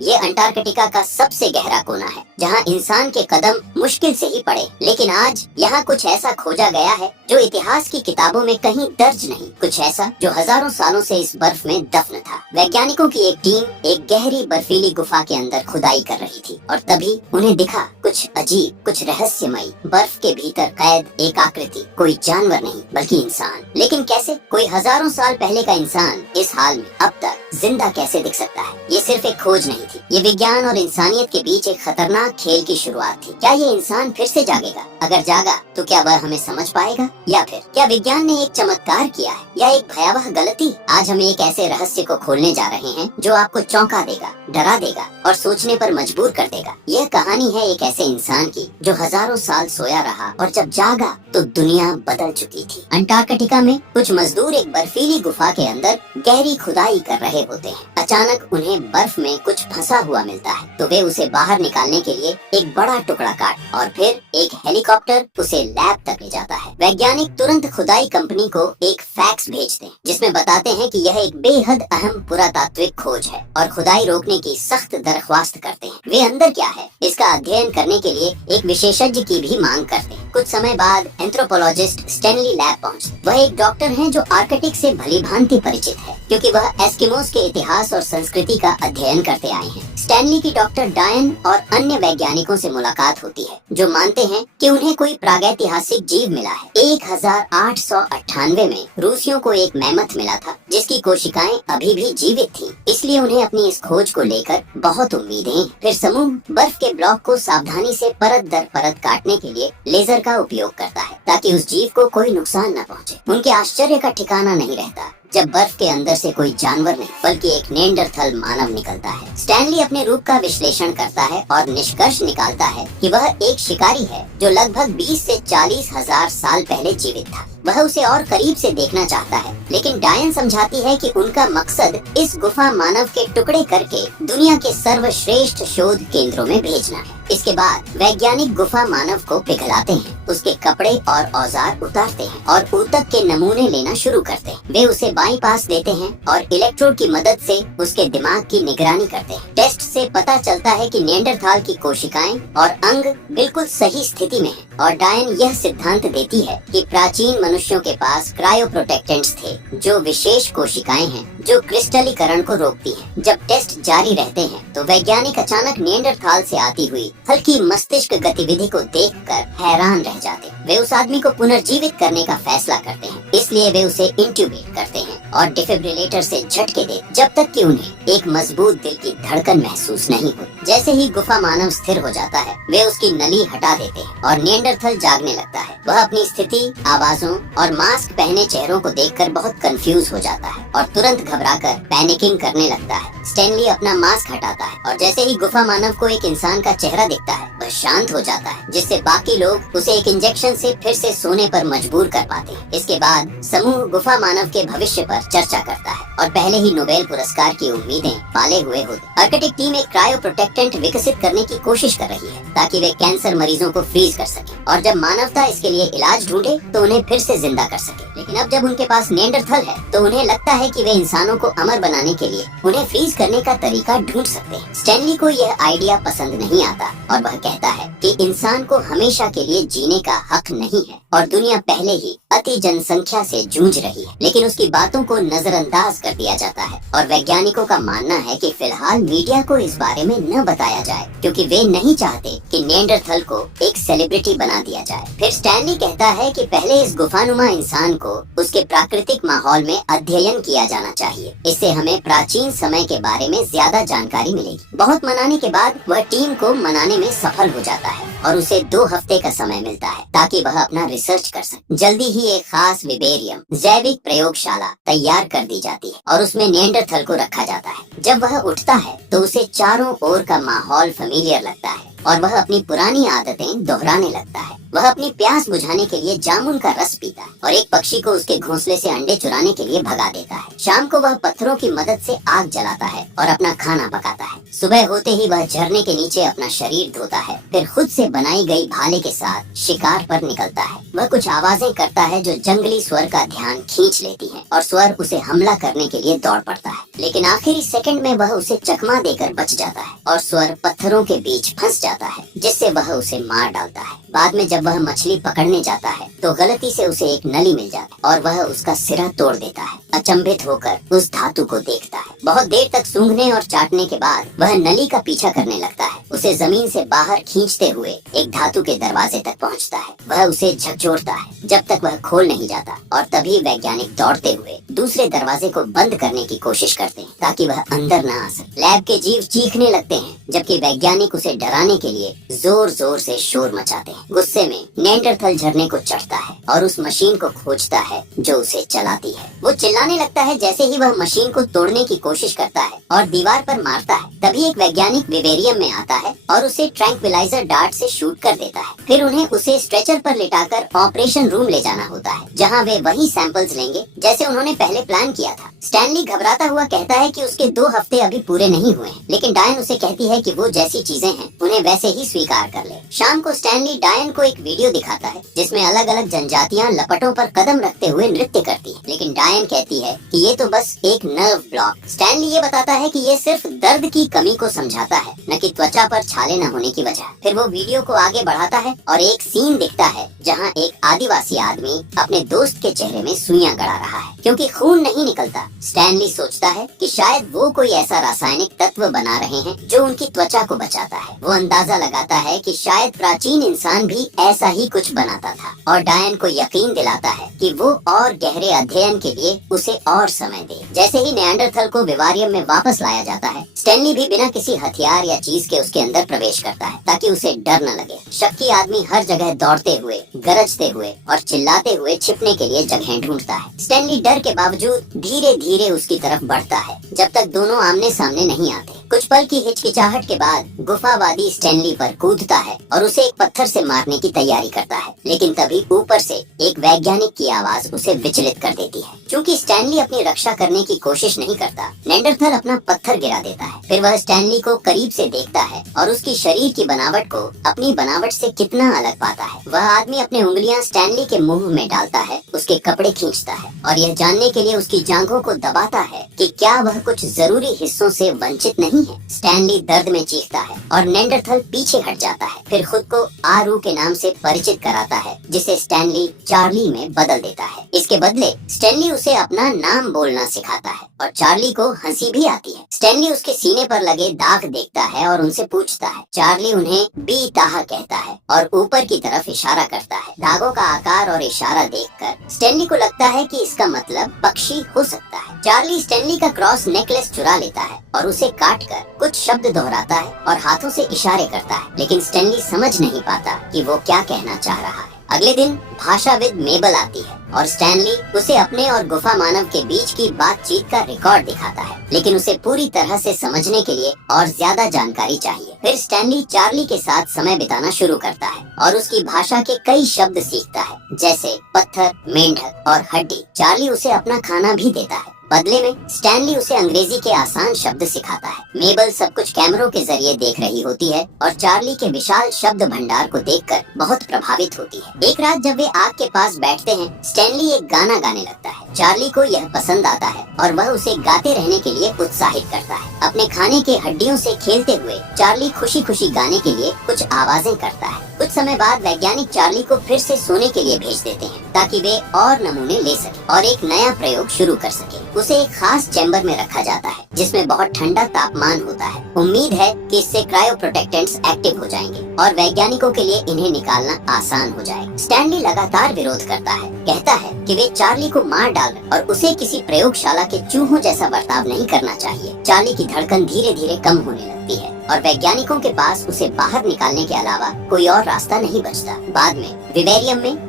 ये अंटार्कटिका का सबसे गहरा कोना है जहाँ इंसान के कदम मुश्किल से ही पड़े। लेकिन आज यहाँ कुछ ऐसा खोजा गया है जो इतिहास की किताबों में कहीं दर्ज नहीं, कुछ ऐसा जो हजारों सालों से इस बर्फ में दफन था। वैज्ञानिकों की एक टीम एक गहरी बर्फीली गुफा के अंदर खुदाई कर रही थी और तभी उन्हें दिखा कुछ अजीब, कुछ रहस्यमयी। बर्फ के भीतर कैद एक आकृति, कोई जानवर नहीं बल्कि इंसान। लेकिन कैसे? कोई हजारों साल पहले का इंसान इस हाल में अब तक जिंदा कैसे दिख सकता है? ये सिर्फ एक खोज नहीं थी, ये विज्ञान और इंसानियत के बीच एक खतरनाक खेल की शुरुआत थी। क्या ये इंसान फिर से जागेगा? अगर जागा तो क्या वह हमें समझ पाएगा, या फिर क्या विज्ञान ने एक चमत्कार किया है या एक भयावह गलती? आज हम एक ऐसे रहस्य को खोलने जा रहे हैं जो आपको चौंका देगा, डरा देगा और सोचने पर मजबूर कर देगा। यह कहानी है एक ऐसे इंसान की जो हजारों साल सोया रहा और जब जागा तो दुनिया बदल चुकी थी। अंटार्कटिका में कुछ मजदूर एक बर्फीली गुफा के अंदर गहरी खुदाई कर रहे होते हैं। अचानक उन्हें बर्फ में कुछ फंसा हुआ मिलता है तो वे उसे बाहर निकालने के लिए एक बड़ा टुकड़ा काट और फिर एक हेलीकॉप्टर उसे लैब तक ले जाता है। वैज्ञानिक तुरंत खुदाई कंपनी को एक फैक्स भेजते हैं जिसमें बताते हैं कि यह एक बेहद अहम पुरातात्विक खोज है और खुदाई रोकने की सख्त दरख्वास्त करते हैं। वे अंदर क्या है इसका अध्ययन करने के लिए एक विशेषज्ञ की भी मांग करते हैं। कुछ समय बाद एंथ्रोपोलॉजिस्ट स्टैनली लैब पहुंचते। वह एक डॉक्टर हैं जो आर्कटिक से भलीभांति परिचित है क्योंकि वह एस्किमोस के इतिहास और संस्कृति का अध्ययन करते आए हैं। स्टैनली की डॉक्टर डायन और अन्य वैज्ञानिकों से मुलाकात होती है जो मानते हैं कि उन्हें कोई प्रागैतिहासिक जीव मिला है। 1898 में रूसियों को एक मैमथ मिला था जिसकी कोशिकाएं अभी भी जीवित थीं। इसलिए उन्हें अपनी इस खोज को लेकर बहुत उम्मीदें। फिर समूह बर्फ के ब्लॉक को सावधानी से परत दर परत काटने के लिए लेजर का उपयोग करता है ताकि उस जीव को कोई नुकसान न पहुंचे। उनके आश्चर्य का ठिकाना नहीं रहता जब बर्फ के अंदर से कोई जानवर नहीं बल्कि एक नेंडरथल मानव निकलता है। स्टैनली अपने रूप का विश्लेषण करता है और निष्कर्ष निकालता है कि वह एक शिकारी है जो लगभग 20 से 40 हजार साल पहले जीवित था। वह उसे और करीब से देखना चाहता है लेकिन डायन समझाती है कि उनका मकसद इस गुफा मानव के टुकड़े करके दुनिया के सर्वश्रेष्ठ शोध केंद्रों में भेजना है। इसके बाद वैज्ञानिक गुफा मानव को पिघलाते हैं, उसके कपड़े और औजार उतारते हैं और ऊतक के नमूने लेना शुरू करते हैं। वे उसे बाईपास देते हैं और इलेक्ट्रोड की मदद से उसके दिमाग की निगरानी करते हैं। टेस्ट से पता चलता है कि नेंडरथाल की कोशिकाएं और अंग बिल्कुल सही स्थिति में हैं और डायन यह सिद्धांत देती है कि प्राचीन मनुष्यों के पास क्रायोप्रोटेक्टेंट्स थे जो विशेष कोशिकाएं हैं जो क्रिस्टलीकरण को रोकती हैं। जब टेस्ट जारी रहते हैं तो वैज्ञानिक अचानक नेंडरथाल से आती हुई हल्की मस्तिष्क गतिविधि को देखकर हैरान रह जाते हैं। वे उस आदमी को पुनर्जीवित करने का फैसला करते हैं, इसलिए वे उसे इंट्यूबेट करते हैं और डिफिब्रिलेटर से झटके देते जब तक कि उन्हें एक मजबूत दिल की धड़कन महसूस नहीं होती। जैसे ही गुफा मानव स्थिर हो जाता है वे उसकी नली हटा देते हैं और नेंडरथल जागने लगता है। वह अपनी स्थिति, आवाजों और मास्क पहने चेहरों को देखकर बहुत कंफ्यूज हो जाता है और तुरंत घबराकर पैनिकिंग करने लगता है। स्टैनली अपना मास्क हटाता है और जैसे ही गुफा मानव को एक इंसान का चेहरा दिखता है वह शांत हो जाता है जिससे बाकी लोग उसे एक इंजेक्शन से फिर से सोने पर मजबूर कर पाते हैं। इसके बाद समूह गुफा मानव के भविष्य पर चर्चा करता है और पहले ही नोबेल पुरस्कार की उम्मीदें पाले हुए होते। आर्कटिक टीम एक क्रायो प्रोटेक्टेंट विकसित करने की कोशिश कर रही है ताकि वे कैंसर मरीजों को फ्रीज कर सके और जब मानवता इसके लिए इलाज ढूंढे तो उन्हें फिर से जिंदा कर सके। लेकिन अब जब उनके पास नेंडरथल है तो उन्हें लगता है कि वे इंसानों को अमर बनाने के लिए उन्हें फ्रीज करने का तरीका ढूंढ सकते हैं। स्टैनली को यह आइडिया पसंद नहीं आता और वह कहता है कि इंसान को हमेशा के लिए जीने का हक नहीं है और दुनिया पहले ही अति जनसंख्या से जूझ रही है। लेकिन उसकी बातों को नजरअंदाज कर दिया जाता है और वैज्ञानिकों का मानना है कि फिलहाल मीडिया को इस बारे में न बताया जाए क्योंकि वे नहीं चाहते कि नेंडरथल को एक सेलिब्रिटी बना दिया जाए। फिर स्टैनली कहता है कि पहले इस गुफानुमा इंसान को उसके प्राकृतिक माहौल में अध्ययन किया जाना चाहिए, इससे हमें प्राचीन समय के बारे में ज्यादा जानकारी मिलेगी। बहुत मनाने के बाद वह टीम को मनाने में सफल हो जाता है और उसे 2 हफ्ते का समय मिलता है ताकि वह अपना रिसर्च कर सके। जल्दी ही एक खास विबेरियम जैविक प्रयोगशाला तैयार कर दी जाती है और उसमें नेंडरथल को रखा जाता है। जब वह उठता है तो उसे चारों ओर का माहौल फेमिलियर लगता है और वह अपनी पुरानी आदतें दोहराने लगता है। वह अपनी प्यास बुझाने के लिए जामुन का रस पीता है और एक पक्षी को उसके घोंसले से अंडे चुराने के लिए भगा देता है। शाम को वह पत्थरों की मदद से आग जलाता है और अपना खाना पकाता है। सुबह होते ही वह झरने के नीचे अपना शरीर धोता है, फिर खुद से बनाई गई भाले के साथ शिकार पर निकलता है। वह कुछ आवाजें करता है जो जंगली स्वर का ध्यान खींच लेती हैं और स्वर उसे हमला करने के लिए दौड़ पड़ता है, लेकिन आखिरी सेकंड में वह उसे चकमा देकर बच जाता है और स्वर पत्थरों के बीच फंस जाता है, जिससे वह उसे मार डालता है। बाद में जब वह मछली पकड़ने जाता है तो गलती से उसे एक नली मिल जाती है और वह उसका सिरा तोड़ देता है। अचंभित होकर उस धातु को देखता है। बहुत देर तक सूंघने और चाटने के बाद वह नली का पीछा करने लगता है। उसे जमीन से बाहर खींचते हुए एक धातु के दरवाजे तक पहुंचता है। वह उसे झकझोरता है जब तक वह खोल नहीं जाता और तभी वैज्ञानिक दौड़ते हुए दूसरे दरवाजे को बंद करने की कोशिश करते हैं ताकि वह अंदर न आ सके। लैब के जीव चीखने लगते हैं जबकि वैज्ञानिक उसे डराने के लिए जोर जोर से शोर मचाते हैं। गुस्से में नेंडरथल झरने को चढ़ता है और उस मशीन को खोजता है जो उसे चलाती है। वो चिल्लाने लगता है जैसे ही वह मशीन को तोड़ने की कोशिश करता है और दीवार पर मारता है। तभी एक वैज्ञानिक विवेरियम में आता है और उसे ट्रैंक्विलाइजर डार्ट से शूट कर देता है। फिर उन्हें उसे स्ट्रेचर पर लिटाकर ऑपरेशन रूम ले जाना होता है, जहां वे वही सैंपल्स लेंगे जैसे उन्होंने पहले प्लान किया था। स्टैनली घबराता हुआ कहता है कि उसके 2 हफ्ते अभी पूरे नहीं हुए हैं, लेकिन डायन उसे कहती है कि वो जैसी चीजें हैं उन्हें वैसे ही स्वीकार कर ले। शाम को स्टैनली डायन को एक वीडियो दिखाता है जिसमें अलग अलग जनजातियां लपटों पर कदम रखते हुए नृत्य करती हैं, लेकिन डायन कहती है कि ये तो बस एक नर्व ब्लॉक। स्टैनली ये बताता है कि ये सिर्फ दर्द की कमी को समझाता है, न कि त्वचा पर छाले न होने की वजह। फिर वो वीडियो को आगे बढ़ाता है और एक सीन दिखता है जहाँ एक आदिवासी आदमी अपने दोस्त के चेहरे में सुइयां गड़ा रहा है क्योंकि खून नहीं निकलता। स्टैनली सोचता है कि शायद वो कोई ऐसा रासायनिक तत्व बना रहे हैं जो उनकी त्वचा को बचाता है। वो अंदाजा लगाता है कि शायद प्राचीन इंसान भी ऐसा ही कुछ बनाता था और डायन को यकीन दिलाता है कि वो और गहरे अध्ययन के लिए उसे और समय दे। जैसे ही नेएंडरथल को विवारियम में वापस लाया जाता है, स्टैनली भी बिना किसी हथियार या चीज के उसके अंदर प्रवेश करता है ताकि उसे डर न लगे। शक्की आदमी हर जगह दौड़ते हुए, गरजते हुए और चिल्लाते हुए छिपने के लिए जगह ढूंढता है। स्टैनली डर के बावजूद धीरे धीरे उसकी तरफ बढ़ता है जब तक दोनों आमने सामने नहीं आते। कुछ पल की हिचकिचाहट के बाद गुफावादी स्टैनली पर कूदता है और उसे एक पत्थर से मारने की तैयारी करता है, लेकिन तभी ऊपर से एक वैज्ञानिक की आवाज उसे विचलित कर देती है। क्योंकि स्टैनली अपनी रक्षा करने की कोशिश नहीं करता, नेएंडरथल अपना पत्थर गिरा देता है। फिर वह स्टैनली को करीब से देखता है और उसकी शरीर की बनावट को अपनी बनावट से कितना अलग पाता है। वह आदमी अपनी उंगलियां स्टैनली के मुंह में डालता है, उसके कपड़े खींचता है और यह जानने के लिए उसकी जांघों को दबाता है कि क्या वह कुछ जरूरी हिस्सों से वंचित नहीं है। स्टैनली दर्द में चीखता है और नेएंडरथल पीछे हट जाता है। फिर खुद को आरू के नाम से परिचित कराता है जिसे स्टैनली चार्ली में बदल देता है। इसके बदले स्टैनली उसे अपना नाम बोलना सिखाता है और चार्ली को हंसी भी आती है। स्टैनली उसके सीने पर लगे दाग देखता है और उनसे पूछता है। चार्ली उन्हें बी ताहा कहता है और ऊपर की तरफ इशारा करता है। दागों का आकार और इशारा देखकर स्टैनली को लगता है कि इसका मतलब पक्षी हो सकता है। चार्ली स्टैनली का क्रॉस नेकलेस चुरा लेता है और उसे काटकर कुछ शब्द दोहराता है और हाथों से इशारे करता है, लेकिन स्टैनली समझ नहीं पाता कि वो क्या कहना चाह रहा है। अगले दिन भाषाविद मेबल आती है और स्टैनली उसे अपने और गुफा मानव के बीच की बातचीत का रिकॉर्ड दिखाता है, लेकिन उसे पूरी तरह से समझने के लिए और ज्यादा जानकारी चाहिए। फिर स्टैनली चार्ली के साथ समय बिताना शुरू करता है और उसकी भाषा के कई शब्द सीखता है, जैसे पत्थर, मेंढक और हड्डी। चार्ली उसे अपना खाना भी देता है। बदले में स्टैनली उसे अंग्रेजी के आसान शब्द सिखाता है। मेबल सब कुछ कैमरों के जरिए देख रही होती है और चार्ली के विशाल शब्द भंडार को देखकर बहुत प्रभावित होती है। एक रात जब वे आग के पास बैठते हैं, स्टैनली एक गाना गाने लगता है। चार्ली को यह पसंद आता है और वह उसे गाते रहने के लिए उत्साहित करता है। अपने खाने के हड्डियों से खेलते हुए चार्ली खुशी खुशी गाने के लिए कुछ आवाजें करता है। कुछ समय बाद वैज्ञानिक चार्ली को फिर से सोने के लिए भेज देते हैं ताकि वे और नमूने ले सके और एक नया प्रयोग शुरू कर सके। उसे एक खास चैम्बर में रखा जाता है जिसमें बहुत ठंडा तापमान होता है। उम्मीद है कि इससे क्रायो प्रोटेक्टेंट्स एक्टिव हो जाएंगे और वैज्ञानिकों के लिए इन्हें निकालना आसान हो जाएगा। स्टैनली लगातार विरोध करता है, कहता है कि वे चार्ली को मार डाल रहे और उसे किसी प्रयोगशाला के चूहों जैसा बर्ताव नहीं करना चाहिए। चार्ली की धड़कन धीरे धीरे कम होने लगती है और वैज्ञानिकों के पास उसे बाहर निकालने के अलावा कोई और रास्ता नहीं बचता। बाद में विवेरियम में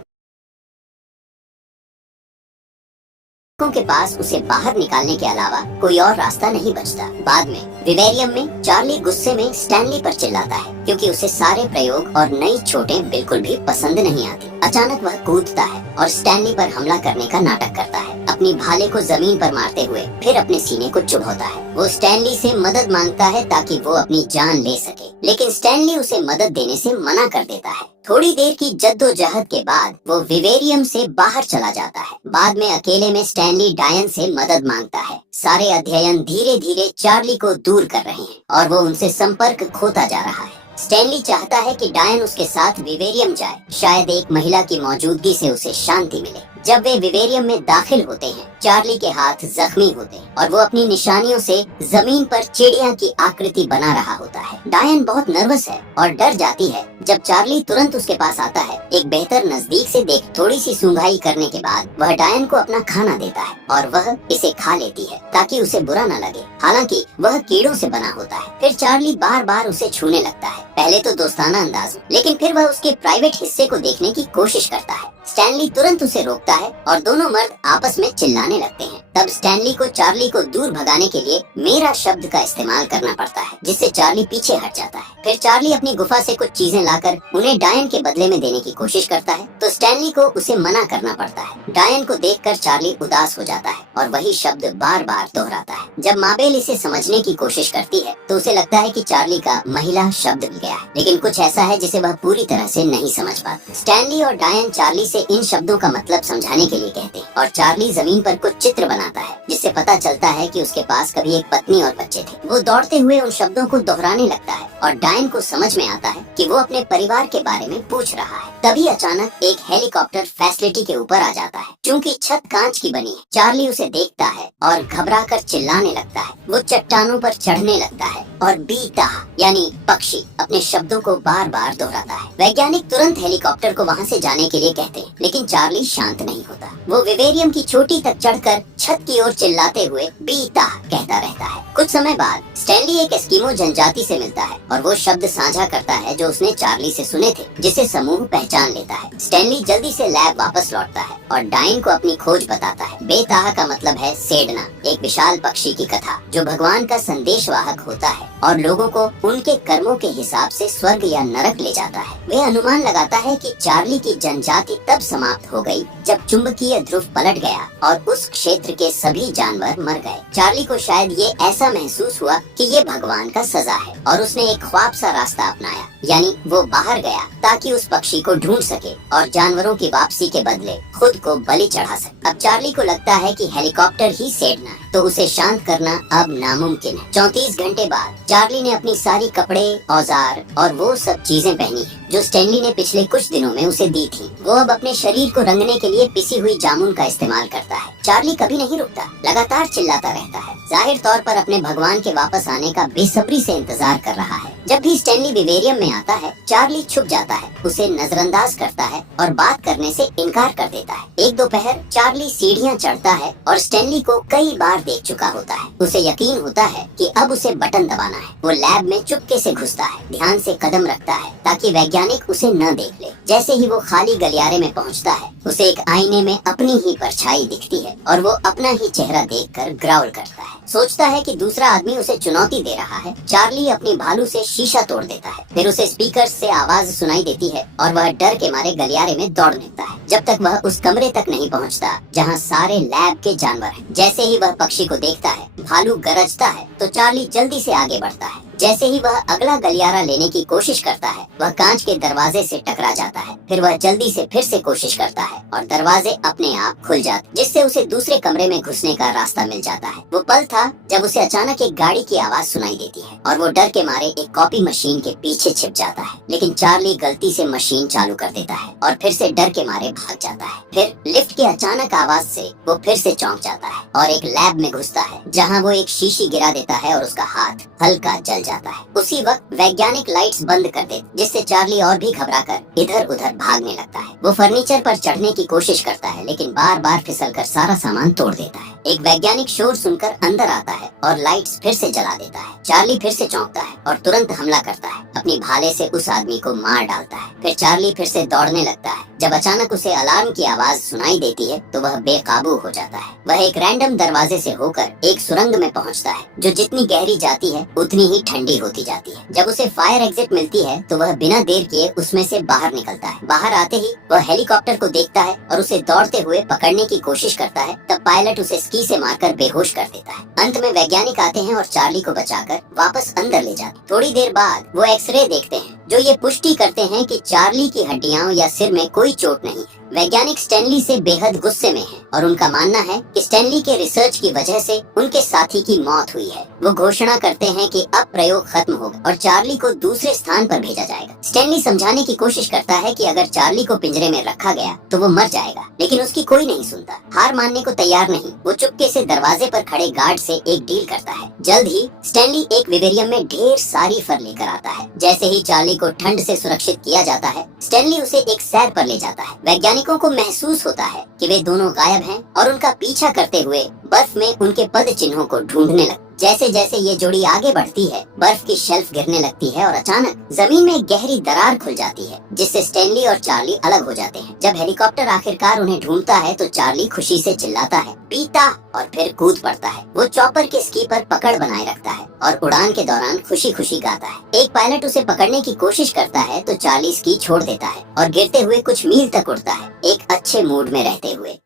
के पास उसे बाहर निकालने के अलावा कोई और रास्ता नहीं बचता। बाद में विवेरियम में चार्ली गुस्से में स्टैनली पर चिल्लाता है क्योंकि उसे सारे प्रयोग और नई चोटें बिल्कुल भी पसंद नहीं आती। अचानक वह कूदता है और स्टैनली पर हमला करने का नाटक करता है, अपनी भाले को जमीन पर मारते हुए फिर अपने सीने को चुभौता है। वो स्टैनली से मदद मांगता है ताकि वो अपनी जान ले सके, लेकिन स्टैनली उसे मदद देने से मना कर देता है। थोड़ी देर की जद्दोजहद के बाद वो विवेरियम से बाहर चला जाता है। बाद में अकेले में स्टैनली डायन से मदद मांगता है। सारे अध्ययन धीरे धीरे चार्ली को दूर कर रहे हैं और वो उनसे संपर्क खोता जा रहा है। स्टैनली चाहता है कि डायन उसके साथ विवेरियम जाए, शायद एक महिला की मौजूदगी से उसे शांति मिले। जब वे विवेरियम में दाखिल होते हैं, चार्ली के हाथ जख्मी होते हैं और वो अपनी निशानियों से जमीन पर चिड़िया की आकृति बना रहा होता है। डायन बहुत नर्वस है और डर जाती है। जब चार्ली तुरंत उसके पास आता है, एक बेहतर नजदीक से देख थोड़ी सी सूंघाई करने के बाद वह डायन को अपना खाना देता है और वह इसे खा लेती है ताकि उसे बुरा न लगे। हालांकि वह कीड़ों से बना होता है। फिर चार्ली बार बार उसे छूने लगता है, पहले तो दोस्ताना अंदाज में, लेकिन फिर वह उसके प्राइवेट हिस्से को देखने की कोशिश करता है। स्टैनली तुरंत उसे रोकता है और दोनों मर्द आपस में चिल्लाने लगते हैं। तब स्टैनली को चार्ली को दूर भगाने के लिए मेरा शब्द का इस्तेमाल करना पड़ता है, जिससे चार्ली पीछे हट जाता है। फिर चार्ली अपनी गुफा से कुछ चीजें लाकर उन्हें डायन के बदले में देने की कोशिश करता है, तो स्टैनली को उसे मना करना पड़ता है। डायन को देखकर चार्ली उदास हो जाता है और वही शब्द बार बार दोहराता है। जब माबेल इसे समझने की कोशिश करती है तो उसे लगता है कि चार्ली का महिला शब्द मिल गया है, लेकिन कुछ ऐसा है जिसे वह पूरी तरह से नहीं समझ पाता। स्टैनली और डायन चार्ली से इन शब्दों का मतलब समझाने के लिए कहते हैं और चार्ली जमीन पर कुछ चित्र बनाता है, जिससे पता चलता है कि उसके पास कभी एक पत्नी और बच्चे थे। वो दौड़ते हुए उन शब्दों को दोहराने लगता है और डायन को समझ में आता है कि वो अपने परिवार के बारे में पूछ रहा है। तभी अचानक एक हेलीकॉप्टर फैसिलिटी के ऊपर आ जाता है, क्योंकि छत कांच की बनी है। चार्ली उसे देखता है और घबराकर चिल्लाने लगता है। वो चट्टानों पर चढ़ने लगता है और बीता यानी पक्षी अपने शब्दों को बार बार दोहराता है। वैज्ञानिक तुरंत हेलीकॉप्टर को वहाँ से जाने के लिए कहते हैं, लेकिन चार्ली शांत नहीं होता। वो विवेरियम की चोटी तक चढ़कर छत की ओर चिल्लाते हुए बीता कहता रहता है। कुछ समय बाद स्टैनली एक एस्किमो जनजाति से मिलता है और वो शब्द साझा करता है जो उसने चार्ली से सुने थे, जिसे समूह पहचान लेता है। स्टैनली जल्दी से लैब वापस लौटता है और डायन को अपनी खोज बताता है। बेताह का मतलब है सेडना, एक विशाल पक्षी की कथा जो भगवान का संदेशवाहक होता है और लोगों को उनके कर्मों के हिसाब से स्वर्ग या नरक ले जाता है। वे अनुमान लगाता है कि चार्ली की जनजाति तब समाप्त हो गई जब चुंबकीय ध्रुव पलट गया और उस क्षेत्र के सभी जानवर मर गए। चार्ली को शायद ये ऐसा महसूस हुआ कि ये भगवान का सजा है और उसने एक ख्वाब सा रास्ता अपनाया, यानी वो बाहर गया ताकि उस पक्षी को ढूंढ सके और जानवरों की वापसी के बदले खुद को बलि चढ़ा सके। अब चार्ली को लगता है कि हेलीकॉप्टर ही सेडना है, तो उसे शांत करना अब नामुमकिन है। 34 घंटे बाद चार्ली ने अपनी सारी कपड़े, औजार और वो सब चीजें पहनी है जो स्टैनली ने पिछले कुछ दिनों में उसे दी थी। वो अब अपने शरीर को रंगने के लिए पिसी हुई जामुन का इस्तेमाल करता है। चार्ली कभी नहीं रुकता, लगातार चिल्लाता रहता है, जाहिर तौर पर अपने भगवान के वापस आने का बेसब्री से इंतजार कर रहा है। जब भी स्टैनली विवेरियम में आता है, चार्ली छुप जाता है, उसे नजरअंदाज करता है और बात करने से इनकार कर देता है। एक दोपहर चार्ली सीढ़ियाँ चढ़ता है और स्टैनली को कई बार देख चुका होता है। उसे यकीन होता है कि अब उसे बटन दबाना है। वो लैब में चुपके से घुसता है, ध्यान से कदम रखता है ताकि वैज्ञानिक उसे न देख ले। जैसे ही वो खाली गलियारे में पहुंचता है, उसे एक आईने में अपनी ही परछाई दिखती है और वो अपना ही चेहरा देखकर ग्राउल करता है। सोचता है कि दूसरा आदमी उसे चुनौती दे रहा है। चार्ली अपनी भालू से शीशा तोड़ देता है, फिर उसे स्पीकर से आवाज सुनाई देती है और वह डर के मारे गलियारे में दौड़ निकलता है, जब तक वह उस कमरे तक नहीं पहुंचता जहां सारे लैब के जानवर हैं। जैसे ही वह पक्षी को देखता है, भालू गरजता है तो चार्ली जल्दी से आगे बढ़ता है। जैसे ही वह अगला गलियारा लेने की कोशिश करता है, वह कांच के दरवाजे से टकरा जाता है। फिर वह जल्दी से फिर से कोशिश करता है और दरवाजे अपने आप खुल जाते, जिससे उसे दूसरे कमरे में घुसने का रास्ता मिल जाता है। वो पल था जब उसे अचानक एक गाड़ी की आवाज सुनाई देती है और वो डर के मारे एक कॉपी मशीन के पीछे छिप जाता है, लेकिन चार्ली गलती से मशीन चालू कर देता है और फिर से डर के मारे भाग जाता है। फिर लिफ्ट की अचानक आवाज से वो फिर से चौंक जाता है और एक लैब में घुसता है, जहाँ वो एक शीशी गिरा देता है और उसका हाथ हल्का जल जाता है। उसी वक्त वैज्ञानिक लाइट्स बंद कर देते, जिससे चार्ली और भी घबराकर इधर उधर भागने लगता है। वो फर्नीचर पर चढ़ने की कोशिश करता है, लेकिन बार बार फिसलकर सारा सामान तोड़ देता है। एक वैज्ञानिक शोर सुनकर अंदर आता है और लाइट्स फिर से जला देता है। चार्ली फिर से चौंकता है और तुरंत हमला करता है, अपनी भाले से उस आदमी को मार डालता है। फिर चार्ली फिर से दौड़ने लगता है। जब अचानक उसे अलार्म की आवाज सुनाई देती है तो वह बेकाबू हो जाता है। वह एक रैंडम दरवाजे से होकर एक सुरंग में पहुंचता है, जो जितनी गहरी जाती है उतनी ही ठंडी ठंडी होती जाती है। जब उसे फायर एग्जिट मिलती है तो वह बिना देर किए उसमें से बाहर निकलता है। बाहर आते ही वह हेलीकॉप्टर को देखता है और उसे दौड़ते हुए पकड़ने की कोशिश करता है। तब पायलट उसे स्की से मारकर बेहोश कर देता है। अंत में वैज्ञानिक आते हैं और चार्ली को बचाकर वापस अंदर ले जाते। थोड़ी देर बाद वो एक्सरे देखते हैं जो ये पुष्टि करते हैं कि चार्ली की हड्डियां या सिर में कोई चोट नहीं। वैज्ञानिक स्टैनली से बेहद गुस्से में हैं और उनका मानना है कि स्टैनली के रिसर्च की वजह से उनके साथी की मौत हुई है। वो घोषणा करते हैं कि अब प्रयोग खत्म होगा और चार्ली को दूसरे स्थान पर भेजा जाएगा। स्टैनली समझाने की कोशिश करता है कि अगर चार्ली को पिंजरे में रखा गया तो वो मर जाएगा, लेकिन उसकी कोई नहीं सुनता। हार मानने को तैयार नहीं, वो चुपके से दरवाजे पर खड़े गार्ड से एक डील करता है। जल्द ही स्टैनली एक विवेरियम में ढेर सारी फर लेकर आता है। जैसे ही चार्ली को ठंड से सुरक्षित किया जाता है, स्टैनली उसे एक सैर पर ले जाता है। वैज्ञानिकों को महसूस होता है कि वे दोनों गायब हैं और उनका पीछा करते हुए बर्फ में उनके पद चिन्हों को ढूंढने लगते। जैसे जैसे ये जोड़ी आगे बढ़ती है, बर्फ की शेल्फ गिरने लगती है और अचानक जमीन में गहरी दरार खुल जाती है, जिससे स्टैनली और चार्ली अलग हो जाते हैं। जब हेलीकॉप्टर आखिरकार उन्हें ढूंढता है तो चार्ली खुशी से चिल्लाता है, पीता और फिर कूद पड़ता है। वो चॉपर के स्की पर पकड़ बनाए रखता है और उड़ान के दौरान खुशी खुशी गाता है। एक पायलट उसे पकड़ने की कोशिश करता है तो चार्ली स्की छोड़ देता है और गिरते हुए कुछ मील तक उड़ता है, एक अच्छे मूड में रहते हुए।